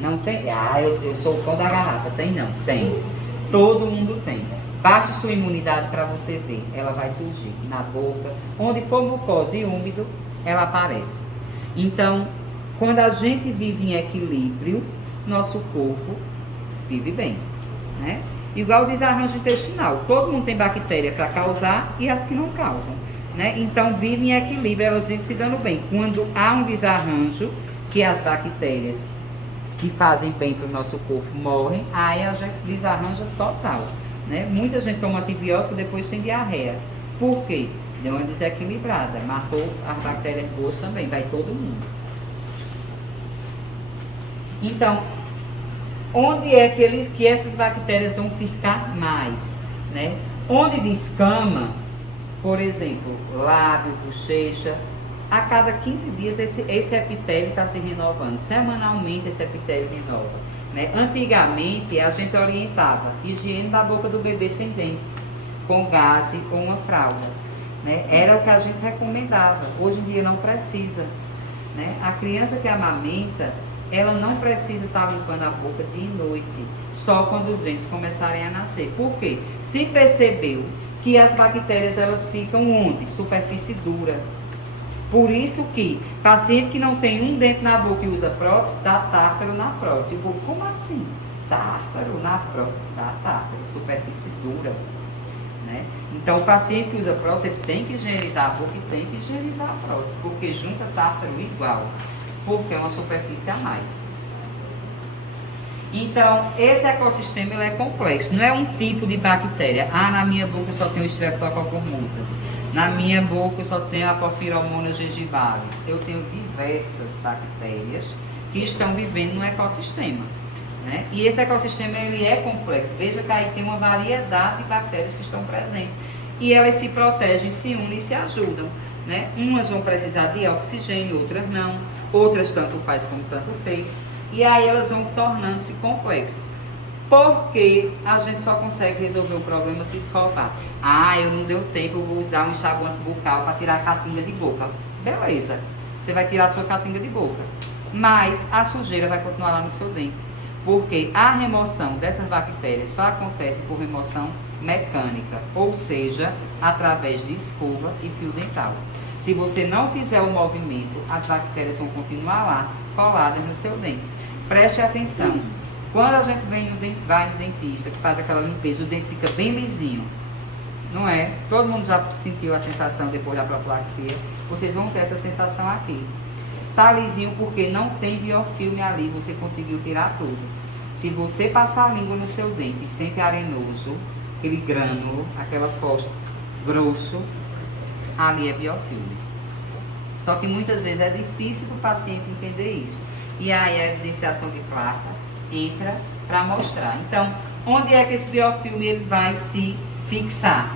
Não tem? Ah, eu sou o pão da garrafa. Tem não? Tem. Todo mundo tem. Baixe sua imunidade para você ver. Ela vai surgir na boca. Onde for mucosa e úmido, ela aparece. Então, quando a gente vive em equilíbrio, nosso corpo vive bem, né? Igual o desarranjo intestinal. Todo mundo tem bactéria para causar e as que não causam, né? Então, vive em equilíbrio, elas vivem se dando bem. Quando há um desarranjo, que as bactérias que fazem bem para o nosso corpo morrem, aí a gente desarranja total, né? Muita gente toma antibiótico e depois tem diarreia. Por quê? Deu uma desequilibrada, matou as bactérias boas também, vai todo mundo. Então, onde é que essas bactérias vão ficar mais, né? Onde descama, por exemplo, lábio, bochecha, a cada 15 dias esse epitélio está se renovando. Semanalmente esse epitélio renova, né? Antigamente a gente orientava higiene da boca do bebê sem dente, com gaze ou uma fralda, né? Era o que a gente recomendava. Hoje em dia não precisa, né? A criança que amamenta, ela não precisa estar limpando a boca dia e noite, só quando os dentes começarem a nascer. Por quê? Se percebeu que as bactérias elas ficam onde? Superfície dura. Por isso que paciente que não tem um dente na boca e usa prótese, dá tártaro na prótese. Como assim? Tártaro na prótese, dá tártaro, superfície dura, né? Então o paciente que usa prótese tem que higienizar a boca e tem que higienizar a prótese, porque junta tártaro igual, porque é uma superfície a mais. Então, esse ecossistema ele é complexo, não é um tipo de bactéria. Ah, na minha boca eu só tenho Streptococcus mutans. Na minha boca eu só tenho a Porphyromonas gingivalis. Eu tenho diversas bactérias que estão vivendo no ecossistema, né? E esse ecossistema ele é complexo. Veja que aí tem uma variedade de bactérias que estão presentes. E elas se protegem, se unem e se ajudam, né? Umas vão precisar de oxigênio, outras não. Outras tanto faz como tanto fez. E aí elas vão tornando-se complexas. Porque a gente só consegue resolver o problema se escovar. Ah, eu não deu tempo, eu vou usar um enxaguante bucal para tirar a catinga de boca. Beleza, você vai tirar a sua catinga de boca. Mas a sujeira vai continuar lá no seu dente. Porque a remoção dessas bactérias só acontece por remoção mecânica. Ou seja, através de escova e fio dental. Se você não fizer o movimento, as bactérias vão continuar lá, coladas no seu dente. Preste atenção. Quando a gente vai no dentista, que faz aquela limpeza, o dente fica bem lisinho. Não é? Todo mundo já sentiu a sensação depois da profilaxia. Vocês vão ter essa sensação aqui. Tá lisinho porque não tem biofilme ali, você conseguiu tirar tudo. Se você passar a língua no seu dente e sente arenoso, aquele grânulo, aquela fossa grosso, ali é biofilme. Só que muitas vezes é difícil para o paciente entender isso. E aí a evidenciação de placa entra para mostrar. Então, onde é que esse biofilme ele vai se fixar?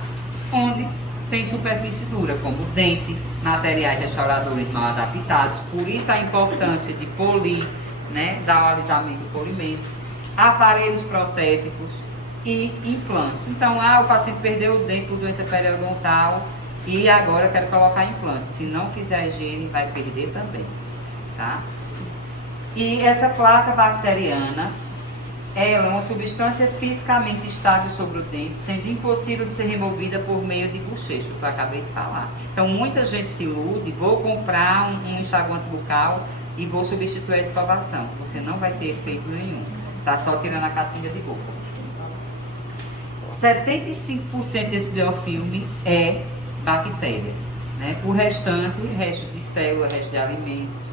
Onde tem superfície dura, como dente, materiais restauradores mal adaptados. Por isso a importância de polir, né, dar o alisamento do polimento, aparelhos protéticos e implantes. Então, o paciente perdeu o dente por doença periodontal e agora eu quero colocar implante. Se não fizer a higiene, vai perder também, tá? E essa placa bacteriana, ela é uma substância fisicamente estável sobre o dente, sendo impossível de ser removida por meio de bochecho, que eu acabei de falar. Então, muita gente se ilude, vou comprar um enxaguante bucal e vou substituir a escovação. Você não vai ter efeito nenhum, tá só tirando a catinga de boca. 75% desse biofilme é bactéria, né? O restante, restos de célula, restos de alimento.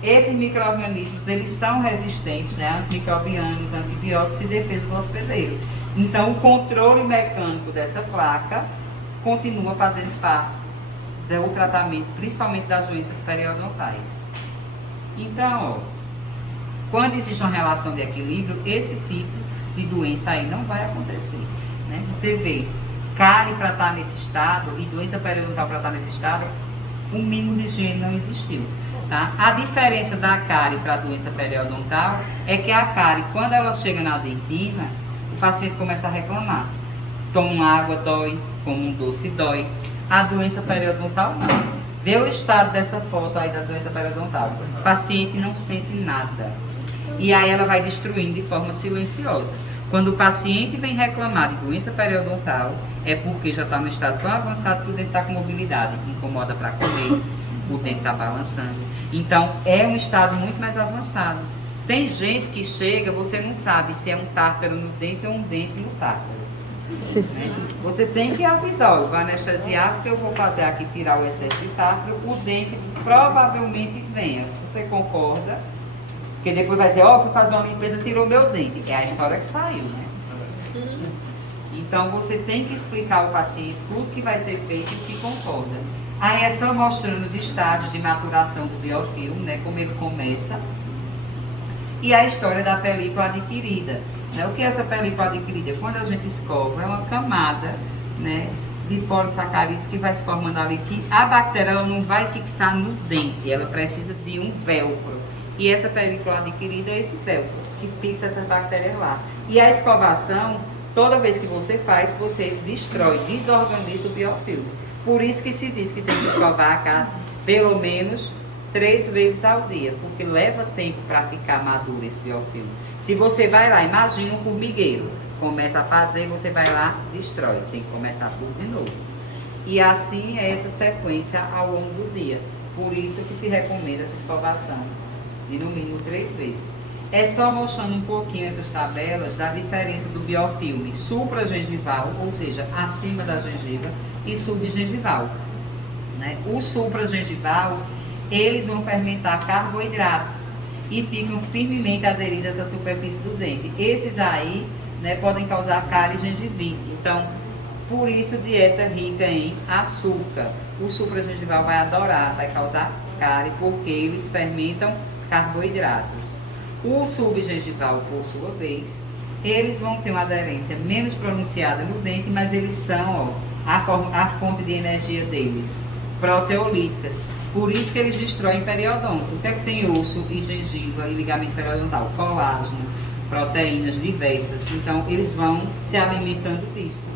Esses micro-organismos, eles são resistentes, né, antimicrobianos, antibióticos e defesa do hospedeiro. Então, o controle mecânico dessa placa continua fazendo parte do tratamento, principalmente das doenças periodontais. Então, quando existe uma relação de equilíbrio, esse tipo de doença aí não vai acontecer, né? Você vê, cárie para estar nesse estado e doença periodontal para estar nesse estado, o mínimo de higiene não existiu. Tá? A diferença da cárie para a doença periodontal é que a cárie, quando ela chega na dentina, o paciente começa a reclamar. Toma água, dói, come um doce, dói. A doença periodontal não. Vê o estado dessa foto aí da doença periodontal. O paciente não sente nada. E aí ela vai destruindo de forma silenciosa. Quando o paciente vem reclamar de doença periodontal, é porque já está no estado tão avançado que o dente está com mobilidade, incomoda para comer, o dente está balançando. Então, é um estado muito mais avançado. Tem gente que chega, você não sabe se é um tártaro no dente ou um dente no tártaro. Né? Você tem que avisar, eu vou anestesiar porque eu vou fazer aqui, tirar o excesso de tártaro, o dente provavelmente venha. Você concorda? Porque depois vai dizer, ó, fui fazer uma limpeza, tirou meu dente. É a história que saiu, né? Então você tem que explicar ao paciente tudo que vai ser feito e o que concorda. Aí é só mostrando os estágios de maturação do biofilme, né? Como ele começa. E a história da película adquirida. Né? O que é essa película adquirida? Quando a gente escova, é uma camada, né, de polissacarídeos que vai se formando ali, que a bactéria ela não vai fixar no dente, ela precisa de um velcro. E essa película adquirida é esse velcro, que fixa essas bactérias lá. E a escovação, toda vez que você faz, você destrói, desorganiza o biofilme. Por isso que se diz que tem que escovar a cada, pelo menos 3 vezes ao dia, porque leva tempo para ficar maduro esse biofilme. Se você vai lá, imagina um formigueiro, começa a fazer, você vai lá, destrói, tem que começar tudo de novo. E assim é essa sequência ao longo do dia. Por isso que se recomenda essa escovação de no mínimo 3 vezes. É só mostrando um pouquinho essas tabelas da diferença do biofilme supragengival, ou seja, acima da gengiva, e subgengival. Né? O supragengival, eles vão fermentar carboidrato e ficam firmemente aderidos à superfície do dente. Esses aí, né, podem causar cárie e gengivite. Então, por isso, dieta rica em açúcar. O supragengival vai adorar, vai causar cárie, porque eles fermentam carboidratos. O subgengival, por sua vez, eles vão ter uma aderência menos pronunciada no dente, mas eles estão, ó, a fonte de energia deles, proteolíticas. Por isso que eles destroem periodonto. O que é que tem osso e gengiva e ligamento periodontal? Colágeno, proteínas diversas. Então, eles vão se alimentando disso,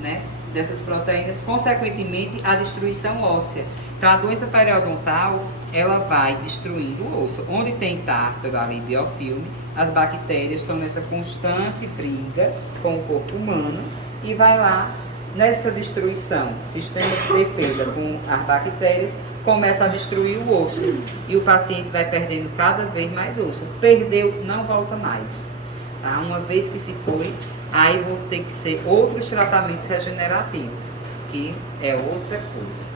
né? Dessas proteínas, consequentemente, a destruição óssea. Então, a doença periodontal, ela vai destruindo o osso. Onde tem tártaro, ali biofilme, as bactérias estão nessa constante briga com o corpo humano e vai lá, nessa destruição, sistema de defesa com as bactérias, começa a destruir o osso. E o paciente vai perdendo cada vez mais osso. Perdeu, não volta mais. Tá? Uma vez que se foi, aí vão ter que ser outros tratamentos regenerativos, que é outra coisa.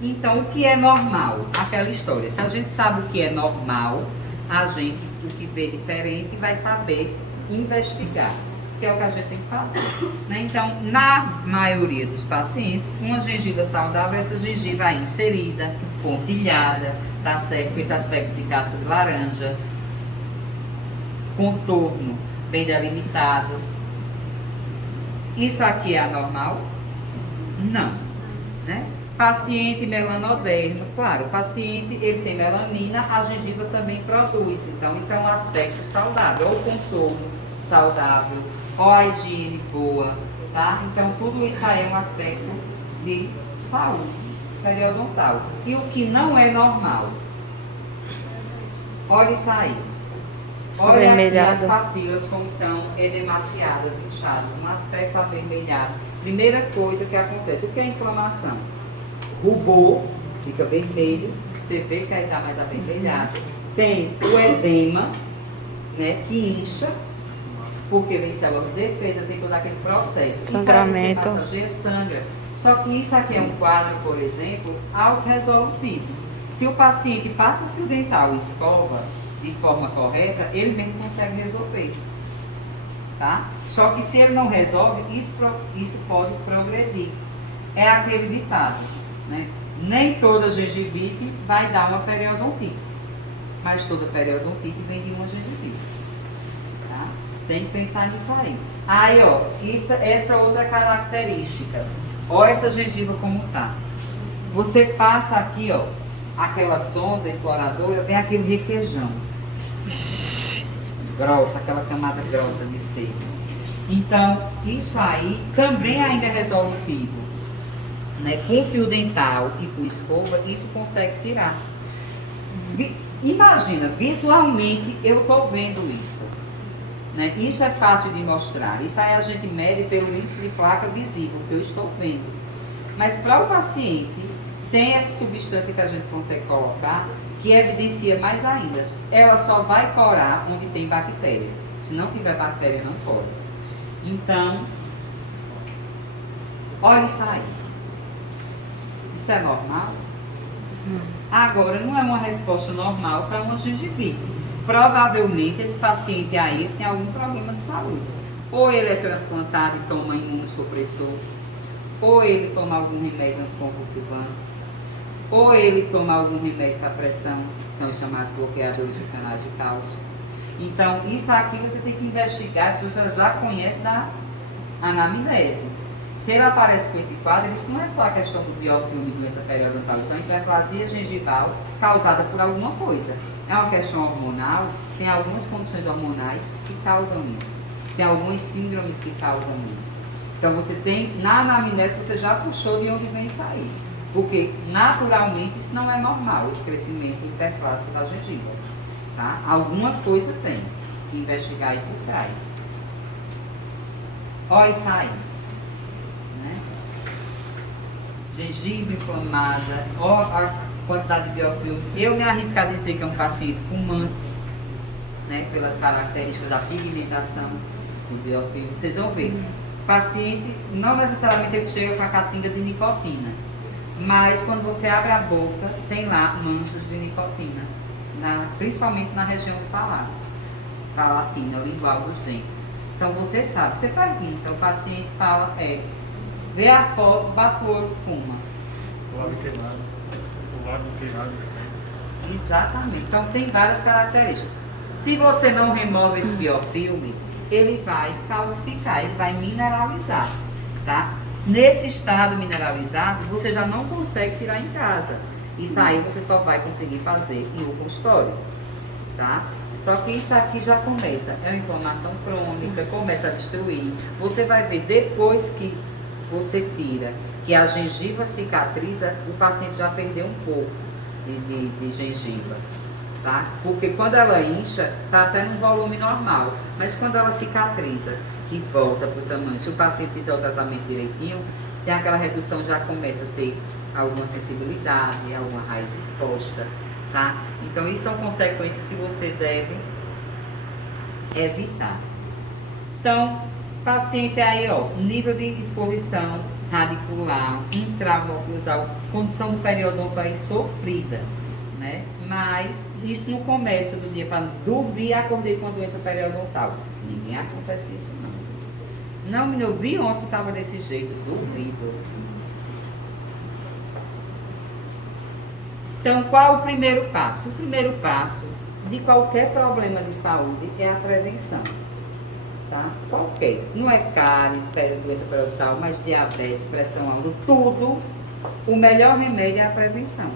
Então, o que é normal? Aquela história. Se a gente sabe o que é normal, a gente, o que vê diferente, vai saber investigar, que é o que a gente tem que fazer. Né? Então, na maioria dos pacientes, uma gengiva saudável é essa gengiva aí inserida, pontilhada, tá certo? Com esse aspecto de casca de laranja, contorno bem delimitado. Isso aqui é anormal? Não. Né? Paciente melanodermo, claro, o paciente ele tem melanina, a gengiva também produz, então isso é um aspecto saudável, ou contorno saudável, ou a higiene boa, tá? Então tudo isso aí é um aspecto de saúde periodontal. E o que não é normal? Olha isso aí. Olha aqui as papilas como estão edemaciadas, inchadas, um aspecto avermelhado. Primeira coisa que acontece, o que é inflamação? Rubor, fica vermelho, você vê que aí está mais avermelhado. Tem o edema, né, que incha, porque vem células de defesa, tem todo aquele processo. Sangramento. Isso aí você massageia, sangra. Só que isso aqui é um quadro, por exemplo, autorresolutivo. Se o paciente passa fio dental e escova de forma correta, ele mesmo consegue resolver. Tá? Só que se ele não resolve, isso pode progredir. É aquele ditado, né? Nem toda gengivite vai dar uma periodontite, mas toda periodontite vem de uma gengivite. Tá? Tem que pensar nisso aí. Aí, ó, essa outra característica. Olha essa gengiva como tá. Você passa aqui, ó, aquela sonda exploradora, vem aquele requeijão. Grossa, aquela camada grossa de seco. Então, isso aí também ainda é resolutivo. né, com fio dental e com escova, isso consegue tirar. Imagina, visualmente eu estou vendo isso. Né? Isso é fácil de mostrar. Isso aí a gente mede pelo índice de placa visível, que eu estou vendo. Mas para o paciente, tem essa substância que a gente consegue colocar, que evidencia mais ainda. Ela só vai corar onde tem bactéria. Se não tiver bactéria, não cora. Então, olha isso aí. Isso é normal? Agora, não é uma resposta normal para uma gengivite. Provavelmente, esse paciente aí tem algum problema de saúde. Ou ele é transplantado e toma imunossupressor, ou ele toma algum remédio anticonvulsivante, ou ele toma algum remédio para pressão, que são os chamados bloqueadores de canais de cálcio. Então, isso aqui você tem que investigar, se você já conhece da anamnese. Se ele aparece com esse quadro, isso não é só a questão do biofilme de doença periodontal, isso é uma hiperplasia gengival causada por alguma coisa. É uma questão hormonal, tem algumas condições hormonais que causam isso. Tem algumas síndromes que causam isso. Então você tem, na anamnese você já puxou de onde vem isso aí. Porque naturalmente isso não é normal, esse crescimento hiperplásico da gengiva. Tá? Alguma coisa tem que investigar aí por trás. Olha isso aí. Né? Gengiva inflamada, olha a quantidade de biofilme. Eu me arrisco a dizer que é um paciente fumante, né? Pelas características da pigmentação do biofilme. Vocês vão ver. O paciente, não necessariamente ele chega com a catinga de nicotina, mas quando você abre a boca, tem lá manchas de nicotina, principalmente na região do palato, palatina, lingual dos dentes. Então você sabe, você pergunta, o paciente fala, vê a foto, bate o olho, fuma. O lábio queimado. O lábio queimado. Exatamente. Então tem várias características. Se você não remove esse biofilme, ele vai calcificar, ele vai mineralizar, tá? Nesse estado mineralizado, você já não consegue tirar em casa. Isso aí você só vai conseguir fazer no consultório, tá? Só que isso aqui já começa, é uma inflamação crônica, começa a destruir. Você vai ver depois que você tira, que a gengiva cicatriza, o paciente já perdeu um pouco de gengiva. Tá? Porque quando ela incha, está até num volume normal, mas quando ela cicatriza, que volta para o tamanho, se o paciente fizer o tratamento direitinho, tem aquela redução, já começa a ter alguma sensibilidade, alguma raiz exposta, tá? Então isso são consequências que você deve evitar. Então, paciente aí, ó, nível de exposição radicular, intraoclusal, condição do periodonto aí sofrida, né? Mas isso não começa do dia para dormir e acordei com a doença periodontal. Ninguém acontece isso não. Não, menino, eu vi ontem que estava desse jeito, duvido. Então, qual o primeiro passo? O primeiro passo de qualquer problema de saúde é a prevenção. Tá? Qualquer. Não é cárie, doença periodontal, mas diabetes, pressão alta, tudo. O melhor remédio é a prevenção.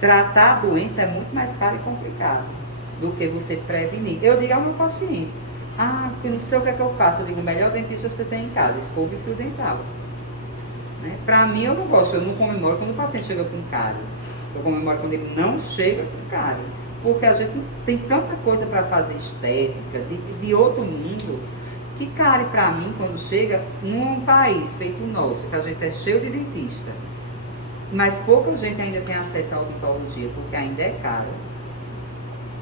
Tratar a doença é muito mais caro e complicado do que você prevenir. Eu digo ao meu paciente, eu não sei o que é que eu faço. Eu digo, o melhor dentista você tem em casa, escova e fio dental. Né? Para mim, eu não gosto, eu não comemoro quando o paciente chega com cárie. Eu comemoro quando ele não chega com cárie. Porque a gente tem tanta coisa para fazer estética, de outro mundo, que cárie para mim, quando chega num país feito o nosso, que a gente é cheio de dentista, mas pouca gente ainda tem acesso à odontologia, porque ainda é caro.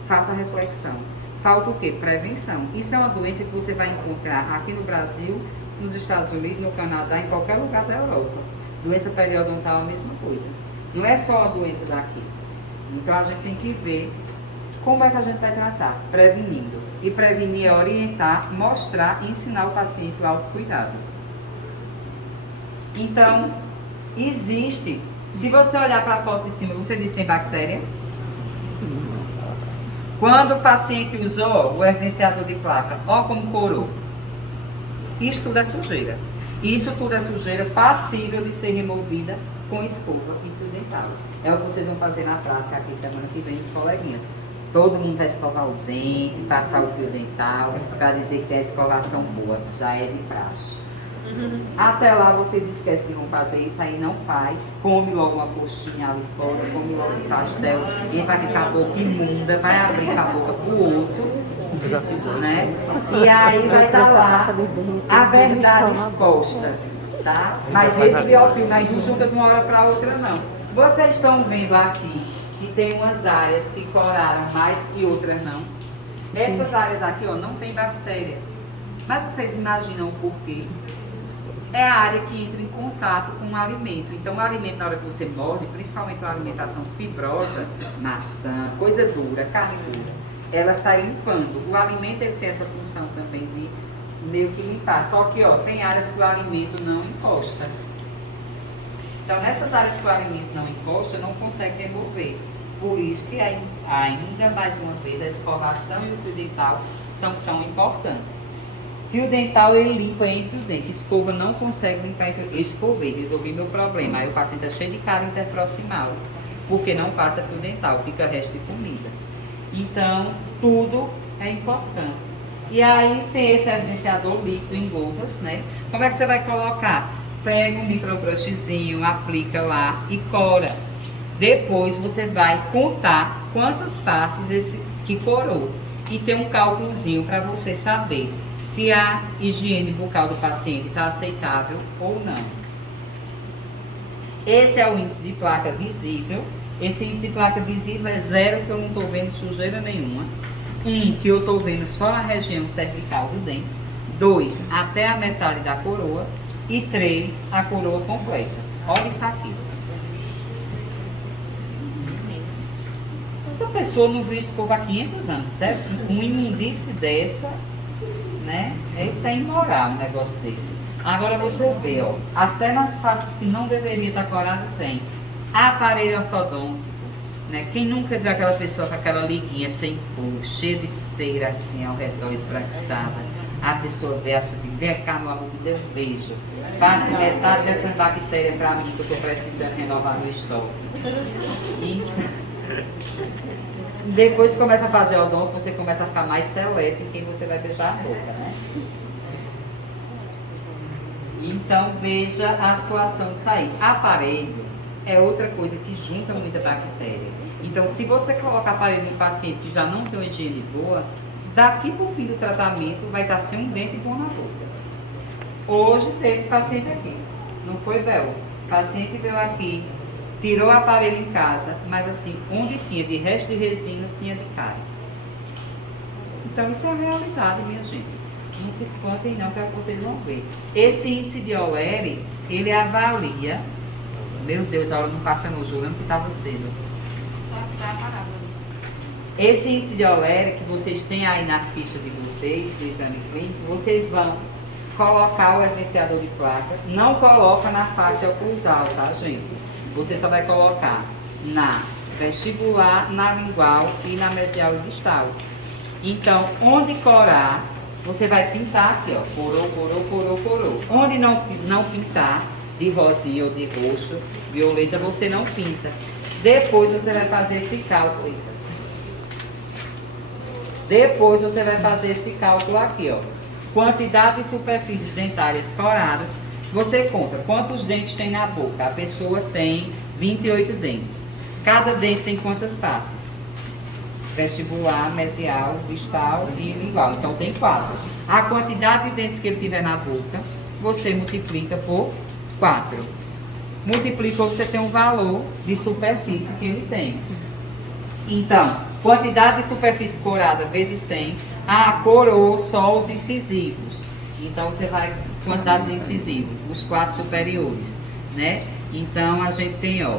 Faça reflexão. Falta o quê? Prevenção. Isso é uma doença que você vai encontrar aqui no Brasil, nos Estados Unidos, no Canadá, em qualquer lugar da Europa. Doença periodontal é a mesma coisa. Não é só a doença daqui. Então a gente tem que ver como é que a gente vai tratar? Prevenindo. E prevenir é orientar, mostrar e ensinar o paciente o autocuidado. Então, existe. Se você olhar para a foto de cima, você diz que tem bactéria? Quando o paciente usou o evidenciador de placa, ó como corou. Isso tudo é sujeira. Isso tudo é sujeira passível de ser removida com escova e fio dental. É o que vocês vão fazer na prática aqui semana que vem, os coleguinhas. Todo mundo vai escovar o dente, passar o fio dental, para dizer que tem a escovação boa. Já é de praxe. Até lá vocês esquecem que vão fazer isso, aí não faz. Come logo uma coxinha ali fora, come logo um pastel, entra aqui com a boca imunda, vai abrir com a boca pro outro, né? E aí vai estar lá a verdade exposta, tá? Mas esse biofilme aí não junta de uma hora para outra não. Vocês estão vendo aqui que tem umas áreas que cloraram mais que outras não. Essas áreas aqui, ó, não tem bactéria. Mas vocês imaginam o porquê? É a área que entra em contato com o alimento. Então, o alimento, na hora que você morde, principalmente uma alimentação fibrosa, maçã, coisa dura, carne dura, ela sai limpando. O alimento ele tem essa função também de meio que limpar. Só que, ó, tem áreas que o alimento não encosta. Então, nessas áreas que o alimento não encosta, não consegue remover. Por isso que ainda mais uma vez a escovação e o fio dental são tão importantes. Fio dental ele limpa entre os dentes, escova não consegue limpar entre os dentes. Eu escovei, resolvi meu problema. Aí o paciente está cheio de cárie interproximal, porque não passa fio dental, fica resto de comida. Então, tudo é importante. E aí tem esse evidenciador líquido em gotas, né? Como é que você vai colocar? Pega um microbrushzinho, aplica lá e cora. Depois você vai contar quantas faces esse que corou. E tem um cálculozinho para você saber se a higiene bucal do paciente está aceitável ou não. Esse é o índice de placa visível. Esse índice de placa visível é 0, que eu não estou vendo sujeira nenhuma. 1, que eu estou vendo só a região cervical do dente. 2, até a metade da coroa. E 3, a coroa completa. Olha isso aqui. Essa pessoa não viu escova há 500 anos, certo? Uma imundice dessa, né? Isso é imoral, um negócio desse. Agora você vê, ó, até nas faces que não deveria estar corada tem aparelho ortodôntico, né? Quem nunca viu aquela pessoa com aquela liguinha sem cor, cheia de cera assim ao redor, esbranquiçada? A pessoa vê assim, vem cá, meu amor, me dê um beijo. Passe metade dessas bactérias para mim, que eu estou precisando renovar meu estoque. E depois que começa a fazer odonto, você começa a ficar mais seleto em quem você vai beijar a boca, né? Então veja a situação disso aí. Aparelho é outra coisa que junta muita bactéria. Então se você coloca aparelho no paciente que já não tem uma higiene boa, daqui para o fim do tratamento vai estar sem um dente bom na boca. Hoje teve paciente aqui, não foi, Bel? O paciente veio aqui, tirou o aparelho em casa, mas assim, onde tinha de resto de resina, tinha de cárie. Então isso é a realidade, minha gente. Não se espantem não, que é o que vocês vão ver. Esse índice de Oleri, ele avalia... Meu Deus, a hora não passa no jurando que estava cedo. Tá parado. Esse índice de Oleri que vocês têm aí na ficha de vocês, do exame clínico, vocês vão colocar o evidenciador de placa. Não coloca na face oclusal, tá, gente? Você só vai colocar na vestibular, na lingual e na mesial e distal. Então, onde corar, você vai pintar aqui, ó, corou, corou, corou, corou. Onde não pintar, de rosinha ou de roxo, violeta, você não pinta. Depois você vai fazer esse cálculo. Depois você vai fazer esse cálculo aqui, ó. Quantidade de superfícies dentárias coradas. Você conta quantos dentes tem na boca. A pessoa tem 28 dentes. Cada dente tem quantas faces? Vestibular, mesial, distal e lingual. Então tem 4. A quantidade de dentes que ele tiver na boca, você multiplica por 4. Multiplicou, você tem um valor de superfície que ele tem. Então, quantidade de superfície corada vezes 100. Corou só os incisivos. Então você vai, quantidade de incisivos, os 4 superiores, né? Então a gente tem, ó,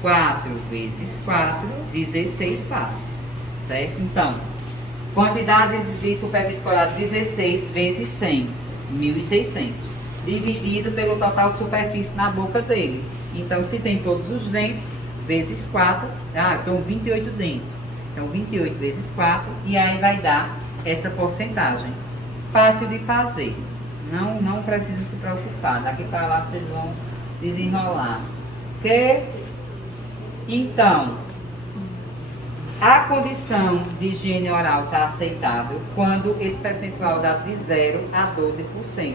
4 vezes 4, 16 faces, certo? Então, quantidade de superfície corada, 16 vezes 100, 1.600, dividido pelo total de superfície na boca dele. Então, se tem todos os dentes, vezes 4, então 28 dentes. Então, 28 vezes 4, e aí vai dar essa porcentagem. Fácil de fazer. Não precisa se preocupar. Daqui para lá vocês vão desenrolar. Então, a condição de higiene oral está aceitável quando esse percentual dá de 0 a 12%.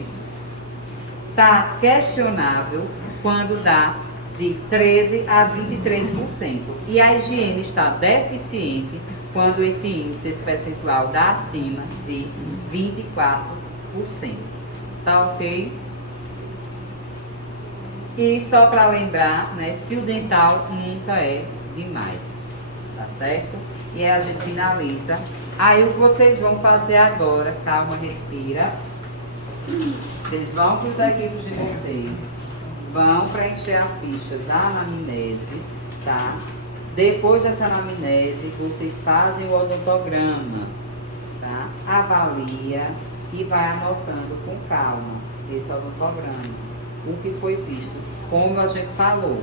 Está questionável quando dá de 13% a 23%. E a higiene está deficiente quando esse índice percentual dá acima de 24%. Tá ok? E só para lembrar, né, fio dental nunca é demais, tá certo? E aí a gente finaliza. Aí o que vocês vão fazer agora, calma, respira. Vocês vão para os equipes de vocês, vão preencher a ficha da anamnese, tá? Depois dessa anamnese, vocês fazem o odontograma, tá? Avalia e vai anotando com calma esse odontograma. O que foi visto, como a gente falou,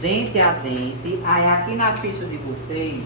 dente a dente. Aí aqui na ficha de vocês,